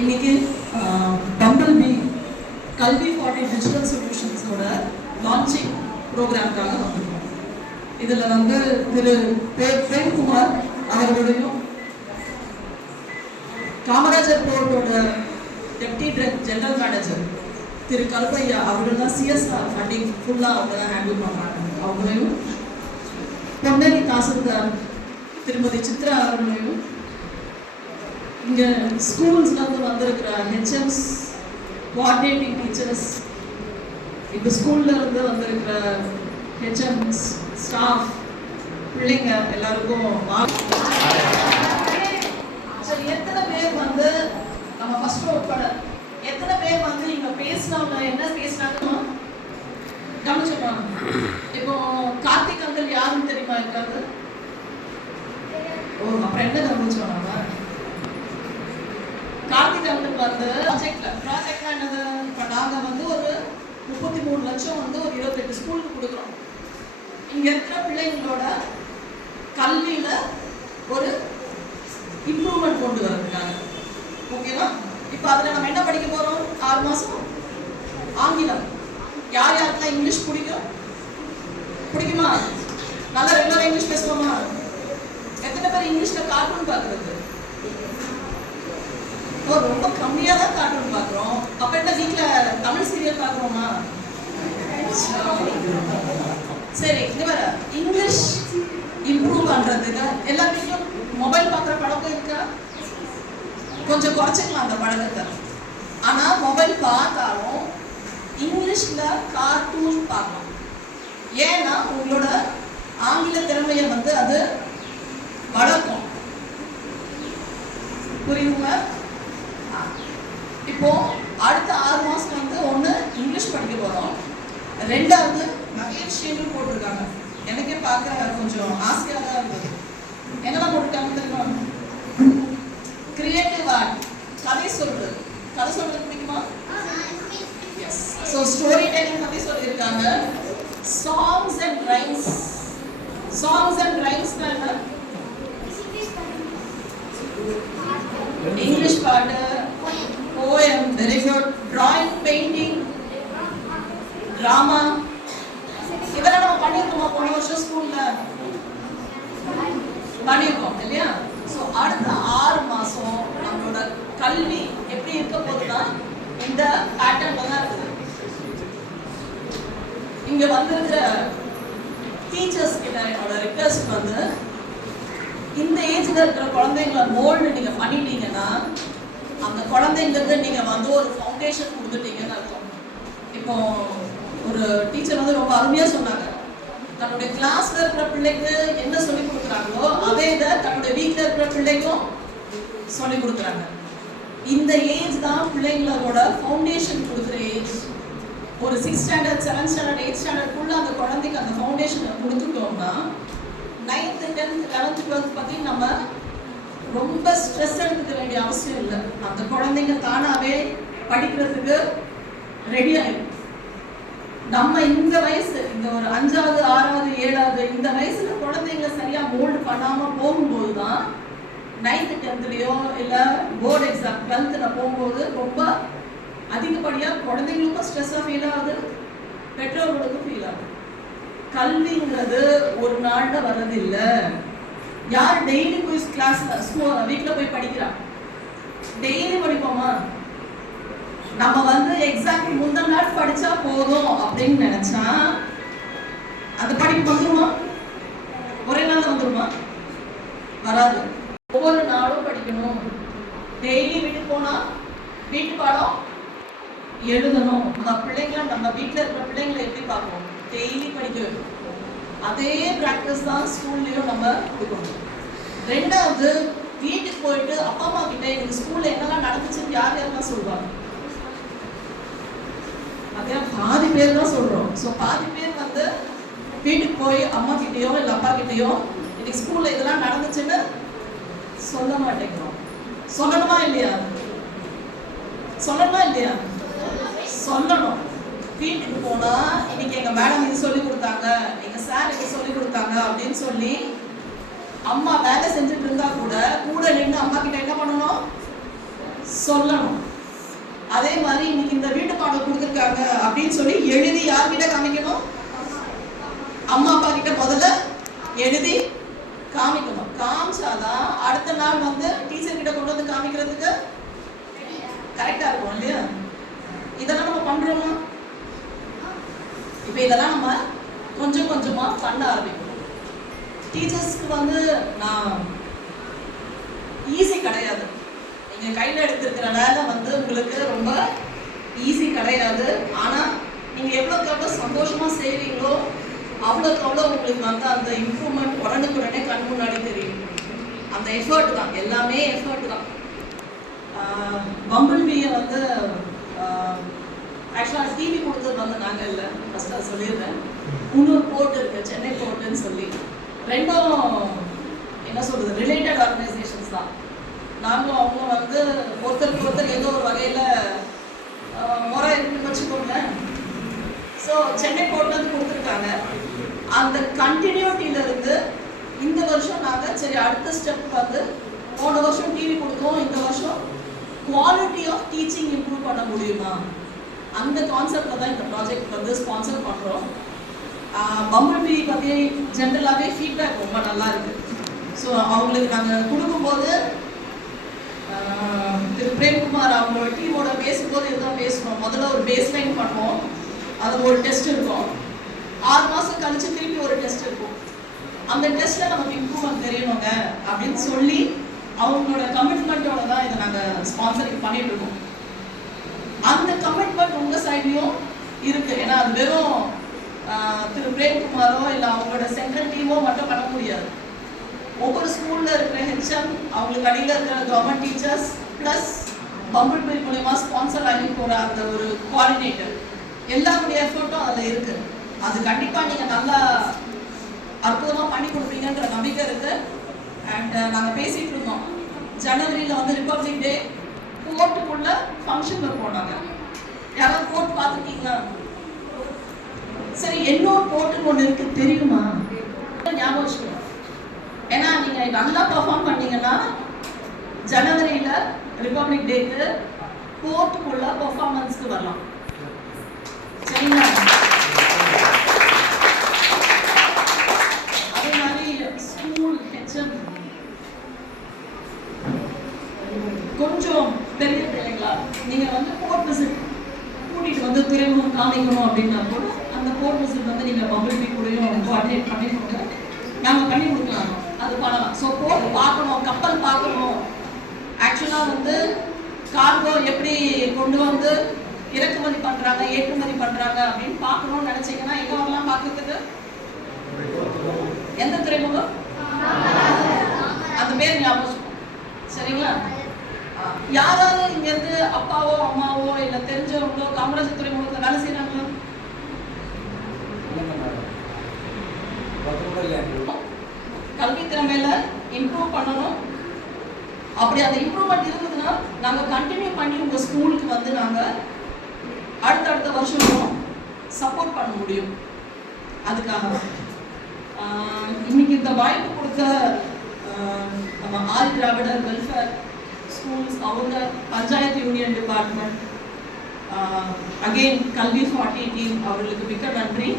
இன்னைக்கு bumble B கல்வி for digital சொல்யூஷன்ஸோட launching ப்ரோக்ராம்காக வந்திருக்கோம். இதில் வந்து திரு பிரேம்குமார் அவர்களையும் காமராஜர் போர்ட்டோட டெப்டி ஜெனரல் மேனேஜர் திரு கல்பையா அவர்கள் தான் சிஎஸ்ஆர் ஃபண்டிங் ஃபுல்லாக அவங்க தான் ஹேண்டில் பண்ணுறாங்க. அவங்களையும் பொன்னேரி தாசில்தார் திருமதி சித்ரா அவர்களையும் இங்கே ஸ்கூல்ஸ்லேருந்து வந்திருக்கிற ஹெச்எம்ஸ், கோஆர்டினேட்டிங் டீச்சர்ஸ், இப்போ ஸ்கூலில் இருந்து வந்திருக்கிற ஹெச்எம்ஸ், ஸ்டாஃப், பிள்ளைங்க எல்லாருக்கும் எத்தனை பேர் வந்து நம்ம ஃபர்ஸ்ட் உட்பட எத்தனை பேர் வந்து இங்க பேசினவங்க என்ன பேசினாங்க கவனிச்சோம். இப்போ கார்த்திக் அங்கிள் யாருன்னு தெரியுமா இருக்காது? ஓ, அப்புறம் என்ன கவனிச்சோம் நம்ம? கார்த்திக் அங்கிள் வந்து ப்ராஜெக்ட்னா என்னது? இப்போ நாங்கள் வந்து ஒரு 33 லட்சம் வந்து ஒரு 28 ஸ்கூலுக்கு கொடுக்குறோம். இங்க இருக்கிற பிள்ளைங்களோட கல்வியில ஒரு இம்ப்ரூவ்மெண்ட் கொண்டு வரதுக்காக. ஓகேவா? இப்போ அதில் நம்ம என்ன படிக்க போகிறோம்? 6 மாதம் ஆங்கிலம். யார் யாருக்கெல்லாம் இங்கிலீஷ் பிடிக்குமா? நல்லா ரெகுலராக இங்கிலீஷ் பேசுவோமா? எத்தனை பேர் இங்கிலீஷில் கார்ட்டூன் பார்க்குறது? ரொம்ப கம்மியாக தான் கார்ட்டூன் பார்க்குறோம். அப்போ என்ன வீட்டில் தமிழ் சீரியல் பார்க்குறோமா? சரி, இங்கே வர இங்கிலீஷ் இம்ப்ரூவ் பண்ணுறதுக்கு எல்லா வீட்லையும் மொபைல் பார்க்குற பழக்கம் இருக்கா? கொஞ்சம் குறைச்சிக்கலாம் அந்த பழக்கத்தை. ஆனால் மொபைல் பார்த்தாலும் இங்கிலீஷில் கார்ட்டூன் பார்க்கலாம். ஏன்னா உங்களோட ஆங்கில திறமையை வந்து அது வளர்க்கும். புரியுதுங்களா? இப்போ அடுத்த 6 மாதம் வந்து ஒன்று இங்கிலீஷ் படிக்க போகிறோம், 2வது நிறைய விஷயங்கள் போட்டிருக்காங்க. எனக்கே பார்க்க கொஞ்சம் ஆசையாக தான் இருந்தது. என்னெல்லாம் போட்டிருக்காங்க தெரியுமா? கிரியேட்டிவ் ஆர்ட், கதை சொல்றது பிடிக்குமா? எஸ். ஸோ ஸ்டோரி டெல்லிங் பற்றி சொல்லியிருக்காங்க. Songs and rhymes. Songs and ரைம்ஸ்னா என்ன? இங்கிலீஷ் பாட்டு, poem, very good. Drawing, painting, drama, இதெல்லாம் நம்ம பண்ணியிருக்கோமா போன வருஷம் ஸ்கூலில்? பண்ணியிருக்கோம் இல்லையா? ஸோ அடுத்த 6 மாதம் நம்மளோட கல்வி எப்படி இருக்க போகுதுன்னா இந்த பேட்டர்ன்ல தான் இருக்குது. இங்கே வந்திருக்கிற டீச்சர்ஸ் கிட்ட என்னோட ரிக்வெஸ்ட் வந்து, இந்த ஏஜ்ல இருக்கிற குழந்தைங்களை மோல்டு நீங்கள் பண்ணிட்டீங்கன்னா அந்த குழந்தைங்களுக்கு நீங்கள் வந்து ஒரு ஃபவுண்டேஷன் கொடுத்துட்டீங்கன்னு அர்த்தம். இப்போ ஒரு டீச்சர் வந்து ரொம்ப அருமையாக சொன்னாங்க, தன்னுடைய கிளாஸ்ல இருக்கிற பிள்ளைக்கு என்ன சொல்லி கொடுக்குறாங்களோ அதே இதை தன்னுடைய வீட்டில் இருக்கிற பிள்ளைக்கும் சொல்லி கொடுக்குறாங்க. இந்த ஏஜ் தான் பிள்ளைங்களோட ஃபவுண்டேஷன் கொடுக்குற ஏஜ். ஒரு 6th standard 7th standard 8th ஸ்டாண்டர்ட்குள்ள அந்த குழந்தைக்கு அந்த ஃபவுண்டேஷனை கொடுத்துட்டோம்னா 9th 10th 11th 12th பற்றி நம்ம ரொம்ப ஸ்ட்ரெஸ் எடுத்துக்க வேண்டிய அவசியம் இல்லை. அந்த குழந்தைங்க தானாகவே படிக்கிறதுக்கு ரெடி ஆகிடும். நம்ம இந்த வயசு, இந்த ஒரு 5வது 6வது 7வது இந்த வயசுல குழந்தைங்களை சரியா மோல்டு பண்ணாம போகும்போது தான் 9th 10thலயோ இல்லை போர்டு எக்ஸாம் 12th போகும்போது ரொம்ப அதிகப்படியாக குழந்தைங்களுக்கும் ஸ்ட்ரெஸ்ஸாக ஃபீல் ஆகுது, பெற்றோர்களுக்கும் ஃபீல் ஆகுது. கல்விங்கிறது ஒரு நாளில் வர்றதில்லை. யார் டெய்லி போய் கிளாஸ்ல வீட்டில் போய் படிக்கிறா? டெய்லி படிப்போமா? நம்ம வந்து எக்ஸாக்ட் முந்தின நாள் படிச்சா போதும் அப்படின்னு நினைச்சா அந்த படிப்பு வந்துருமா? ஒரே நாள் வந்துருமா? வராது. ஒவ்வொரு நாளும் படிக்கணும். டெய்லி வீட்டுக்கு போனா வீட்டு பாடம் எழுதணும். நம்ம பிள்ளைங்களை, நம்ம வீட்டில் இருக்கிற பிள்ளைங்களை எப்படி பார்க்கணும்? டெய்லி படிக்க வைக்கணும். அதே ப்ராக்டிஸ் தான் ஸ்கூல்லையும் நம்ம கொடுக்கணும். 2வது, வீட்டுக்கு போயிட்டு அப்பா அம்மா கிட்ட எங்கள் ஸ்கூல்ல என்னெல்லாம் நடந்துச்சுன்னு யாரெல்லாம் சொல்லுவாங்க? அதே பாதி பேர் தான் சொல்றோம். ஸோ பாதி பேர் வந்து வீட்டுக்கு போய் அம்மா கிட்டேயோ இல்லை அப்பா கிட்டேயோ இன்னைக்கு ஸ்கூல்ல இதெல்லாம் நடந்துச்சுன்னு சொல்ல மாட்டேங்கிறோம். சொல்லணுமா இல்லையா? சொல்லணுமா இல்லையா? சொல்லணும். வீட்டுக்கு போனா இன்னைக்கு எங்க மேடம் இது சொல்லி கொடுத்தாங்க, எங்க சார் இது சொல்லி கொடுத்தாங்க அப்படின்னு சொல்லி அம்மா வேலை செஞ்சுட்டு இருந்தா கூட கூட நின்று அம்மா கிட்ட என்ன பண்ணணும்? சொல்லணும். அதே மாதிரி இன்னைக்கு இந்த வீட்டு பாடம் கொடுத்துருக்காங்க அப்படின்னு சொல்லி எழுதி யார்கிட்ட காமிக்கணும்? அம்மா அப்பா கிட்ட முதல்ல எழுதி காமிக்கணும். காமிச்சாதான் அடுத்த நாள் வந்து டீச்சர் கிட்ட கொண்டு வந்து காமிக்கிறதுக்கு கரெக்டா இருக்கும் இல்லையா? இதெல்லாம் நம்ம பண்றோமா? இப்ப இதெல்லாம் நம்ம கொஞ்சம் கொஞ்சமா பண்ண ஆரம்பிக்கணும். டீச்சர்ஸ்க்கு வந்து நான் ஈஸி கிடையாது. நீங்க கையில எடுத்துருக்கிற வேலை வந்து உங்களுக்கு ரொம்ப ஈஸி கிடையாது. ஆனா நீங்க எவ்வளவுக்கு எவ்வளவு சந்தோஷமா செய்றீங்களோ அவ்வளோக்கு அவ்வளோ உங்களுக்கு வந்து அந்த இம்ப்ரூவ்மெண்ட் உடனுக்குடனே கண் முன்னாடி தெரியும். அந்த எஃபர்ட் தான், எல்லாமே எஃபர்ட் தான். பம்பிள் பியை வந்து ஆக்சுவலாக டிவி கொடுத்தது வந்து நாங்கள் இல்லை, ஃபர்ஸ்ட் அதை சொல்லிடுறேன். இன்னொரு போர்ட் இருக்கு, சென்னை போர்ட்டுன்னு சொல்லி. ரெண்டும் என்ன சொல்றது, ரிலேட்டட் ஆர்கனைசேஷன்ஸ் தான். நாங்களும் அவங்க வந்து ஒருத்தருக்கு ஒருத்தர் ஏதோ ஒரு வகையில் முறை இருக்குன்னு வச்சுக்கோங்களேன். ஸோ சென்னை போர்ட் வந்து கொடுத்துருக்காங்க. அந்த கண்டினியூட்டியில இருந்து இந்த வருஷம் நாங்கள் சரி அடுத்த ஸ்டெப் வந்து போன வருஷம் டிவி கொடுத்தோம், இந்த வருஷம் குவாலிட்டி ஆஃப் டீச்சிங் இம்ப்ரூவ் பண்ண முடியுமா, அந்த கான்செப்டில் தான் இந்த ப்ராஜெக்ட் வந்து ஸ்பான்சர் பண்ணுறோம். பம்பிள் பி பற்றி ஜென்ரலாகவே ஃபீட்பேக் ரொம்ப நல்லா இருக்குது. ஸோ அவங்களுக்கு நாங்கள் கொடுக்கும்போது திரு பிரேம்குமார் அவங்களோட டீமோட பேசும்போது இதுதான் பேசணும். முதல்ல ஒரு பேஸ் லைன் பண்ணுவோம், அது ஒரு டெஸ்ட் இருக்கும். 6 மாதம் கழிச்சு திருப்பி ஒரு டெஸ்ட் இருக்கும். அந்த டெஸ்ட்டில் நமக்கு இம்ப்ரூவ்மெண்ட் தெரியணுங்க அப்படின்னு சொல்லி அவங்களோட கமிட்மெண்ட்டோட தான் இதை நாங்கள் ஸ்பான்சரிங் பண்ணிட்டு இருக்கோம். அந்த கமிட்மெண்ட் உங்கள் சைட்லையும் இருக்குது. ஏன்னா அது வெறும் திரு பிரேம்குமாரோ இல்லை அவங்களோட சென்ட்ரல் டீமோ மட்டும் பண்ண முடியாது. ஒவ்வொரு ஸ்கூலில் இருக்கிற ஹெச்எம், அவங்களுக்கு அடியில் இருக்கிற government teachers plus bumble bee மூலமா ஸ்பான்சர் ஆகி போகிற அந்த ஒரு கோஆர்டினேட்டர், எல்லாருடைய எஃபர்ட்டும் அதில் இருக்குது. அது கண்டிப்பாக நீங்கள் நல்லா அற்புதமாக பண்ணி கொடுப்பீங்கன்ற நம்பிக்கை இருக்குது. அண்ட் நாங்கள் பேசிகிட்டு இருந்தோம், ஜனவரியில் வந்து ரிப்பப்ளிக் டே கோர்ட்டுக்குள்ள ஃபங்க்ஷன் வைப்போம். நாங்கள் யாராவது கோர்ட் பார்த்துருக்கீங்களா? சரி, என்னோட கோர்ட்டுன்னு ஒன்று இருக்குது தெரியுமா? ஞாபகம் வச்சுக்கணும். ஏன்னா நீங்கள் நல்லா பர்ஃபார்ம் பண்ணீங்கன்னா ஜனவரியில் ரிப்பப்ளிக் டேக்கு கோர்ட்டுக்குள்ள பர்ஃபார்மன்ஸ்க்கு வரலாம். சரிங்களா? அதே மாதிரி ஸ்கூல் ஹெச்எம் கொஞ்சம் பெரிய பிள்ளைங்களா நீங்கள் வந்து போர்ட் விசிட் கூட்டிகிட்டு வந்து துறைமுகம் காமிக்கணும் அப்படின்னா கூட அந்த போர்ட் விசிட் வந்து நீங்கள் பம்பிள் பி கூடயும் கோஆர்டினேட் பண்ணி கொடுங்க, நாங்கள் பண்ணி கொடுக்கலாம். அது பண்ணலாம். ஸோ போர்ட் பார்க்கணும், கப்பல் பார்க்கணும், ஆக்சுவலாக வந்து கார்கோ எப்படி கொண்டு வந்து இறக்குமதி பண்ணுறாங்க ஏற்றுமதி பண்ணுறாங்க அப்படின்னு பார்க்கணும்னு நினச்சிங்கன்னா எங்கே வரலாம் பார்க்கறதுக்கு? எந்த துறைமுகம்? அந்த பேர் ஞாபகம். சரிங்களா? யாராவது இங்கேருந்து அப்பாவோ அம்மாவோ இல்லை தெரிஞ்சவங்களோ காமராஜர் துறைமுகத்தில் வேலை செய்கிறாங்களோ? கல்வி திறமையில இம்ப்ரூவ் பண்ணணும். அப்படி அந்த இம்ப்ரூவ்மெண்ட் இருந்ததுன்னா நாங்கள் கண்டினியூ பண்ணி உங்கள் ஸ்கூலுக்கு வந்து நாங்கள் அடுத்தடுத்த வருஷமும் சப்போர்ட் பண்ண முடியும். அதுக்காக இன்னைக்கு இந்த வாய்ப்பு கொடுத்த நம்ம ஆதி திராவிடர் வெல்ஃபேர் ஸ்கூல்ஸ், அவங்க பஞ்சாயத்து யூனியன் டிபார்ட்மெண்ட், அகெயின் கல்வி 40 டீம், அவர்களுக்கு மிக்க நன்றி.